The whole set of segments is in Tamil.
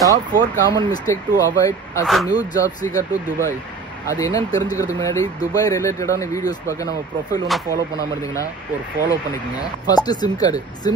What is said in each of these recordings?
Top 4 common mistake to avoid as a new job seeker to Dubai. அது என்னன்னு தெரிஞ்சுக்கிறதுக்கு முன்னாடி துபாய் ரிலேட்டடான வீடியோஸ் பார்க்க நம்ம ப்ரொஃபைல் ஒன்றும் ஃபாலோ பண்ணாமல் இருந்தீங்கன்னா ஒரு ஃபாலோ பண்ணிக்கோங்க. ஃபர்ஸ்ட் சிம்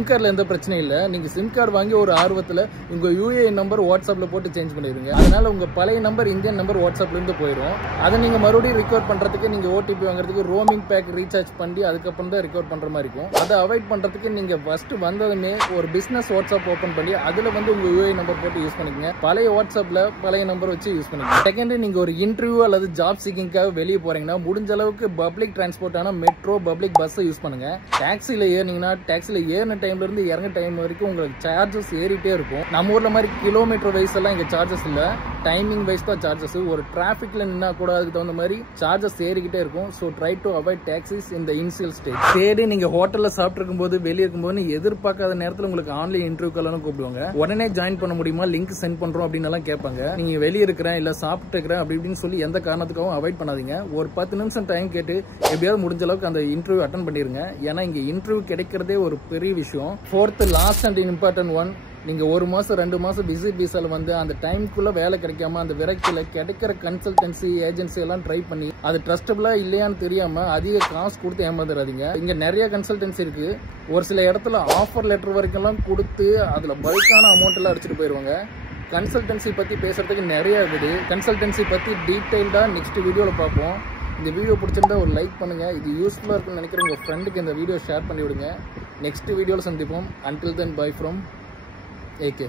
கார்டில் எந்த பிரச்சனையும் இல்லை. நீங்கள் சிம் கார்டு வாங்கி ஒரு ஆர்வத்தில் உங்கள் யூஏஎன் நம்பர் வாட்ஸ்அப்பில் போட்டு சேஞ்ச் பண்ணிடுங்க. அதனால உங்கள் பழைய நம்பர் இந்தியன் நம்பர் வாட்ஸ்அப்லேருந்து போயிடும். அதை நீங்கள் மறுபடியும் ரிகவர் பண்ணுறதுக்கு நீங்கள் ஓடிபி வாங்குறதுக்கு ரோமிங் பேக் ரீசார்ஜ் பண்ணி அதுக்கப்புறம் தான் ரிகவர் பண்ணுற மாதிரி இருக்கும். அதை அவாய்ட் பண்ணுறதுக்கு நீங்கள் ஃபர்ஸ்ட் வந்ததுமே ஒரு பிஸ்னஸ் வாட்ஸ்அப் ஓப்பன் பண்ணி அதில் வந்து உங்கள் யூஏஎன் நம்பர் போட்டு யூஸ் பண்ணிக்கோங்க. பழைய வாட்ஸ்அப்பில் பழைய நம்பர் வச்சு யூஸ் பண்ணிக்கோங்க. செகண்ட், நீங்கள் ஒரு இன்டர்வியூ அல்லது ஜாப் சீக்கிங்காக வெளியே போறீங்கன்னா முடிஞ்ச அளவுக்கு பப்ளிக் டிரான்ஸ்போர்ட்டான மெட்ரோ பப்ளிக் பஸ்ஸை யூஸ் பண்ணுங்க. டாக்ஸில ஏறினீங்கன்னா டாக்ஸில ஏறின டைம்ல இருந்து இறங்க டைம் வரைக்கும் உங்களுக்கு சார்ஜஸ் ஏறிட்டே இருக்கும். நம்ம ஊர்ல மாதிரி கிலோமீட்டர் வைஸ் எல்லாம் இங்க சார்ஜஸ் இல்ல, டைமிங் வைஸ் தான் சார்ஜஸ். ஒரு டிராபிக்ல நின்னா கூட அதுக்கு தகுந்த மாதிரி சார்ஜஸ் ஏறிக்கிட்டே இருக்கும். So try to avoid taxis இந்த இனிஷியல் ஸ்டேஜ். சரி, நீங்க ஹோட்டல்ல சாப்பிட்டு இருக்கும்போது வெளியே இருக்கும்போது எதிர்பார்க்காத நேரத்தில் உங்களுக்கு ஆன்லைன் இன்டர்வியூக்கெல்லாம் கூப்பிடுவாங்க. உடனே ஜாயின் பண்ண முடியுமா, லிங்க் சென்ட் பண்றோம் அப்படின்னு எல்லாம் கேட்பாங்க. நீங்க வெளியே இருக்கிறேன் இல்ல சாப்பிட்டு இருக்கிறேன் அப்படி இப்படின்னு சொல்லி எந்த காரணத்துக்காகவும் அவாய்ட் பண்ணாதீங்க. ஒரு 10 நிமிஷம் டைம் கேட்டு எப்படியாவது முடிஞ்ச அளவுக்கு அந்த இன்டர்வியூ அட்டன் பண்ணிருங்க. ஏன்னா இங்க இன்டர்வியூ கிடைக்கிறதே ஒரு பெரிய விஷயம். Fourth, last and important one, நீங்க 1 மாசம் 2 மாசம் விசிட் விசால வந்து அந்த டைம்குள்ள வேலை கிடைக்காம அந்த விரக்தியில கிடைக்கிற கன்சல்டன்சி ஏஜென்சி எல்லாம் ட்ரை பண்ணி அது ட்ரஸ்டபிளா இல்லையான்னு தெரியாம அதிக காசு கொடுத்து ஏமாந்துடாதீங்க. இங்க நிறைய கன்சல்டன்சி இருக்கு. ஒரு சில இடத்துல ஆஃபர் லெட்டர் வரைக்கும் எல்லாம் கொடுத்து அதுல பல்கான அமௌண்ட் எல்லாம் அடிச்சுட்டு போயிருவாங்க. கன்சல்டன்சி பத்தி பேசுறதுக்கு நிறைய இருக்குது. கன்சல்டன்சி பத்தி டீடைல்டா நெக்ஸ்ட் வீடியோல பார்ப்போம். இந்த வீடியோ பிடிச்சிருந்தா ஒரு லைக் பண்ணுங்க. இது யூஸ்ஃபுல்லா இருக்குன்னு நினைக்கிற உங்க ஃப்ரெண்டுக்கு இந்த வீடியோ ஷேர் பண்ணி விடுங்க. நெக்ஸ்ட் வீடியோல சந்திப்போம். Until then, bye from AK.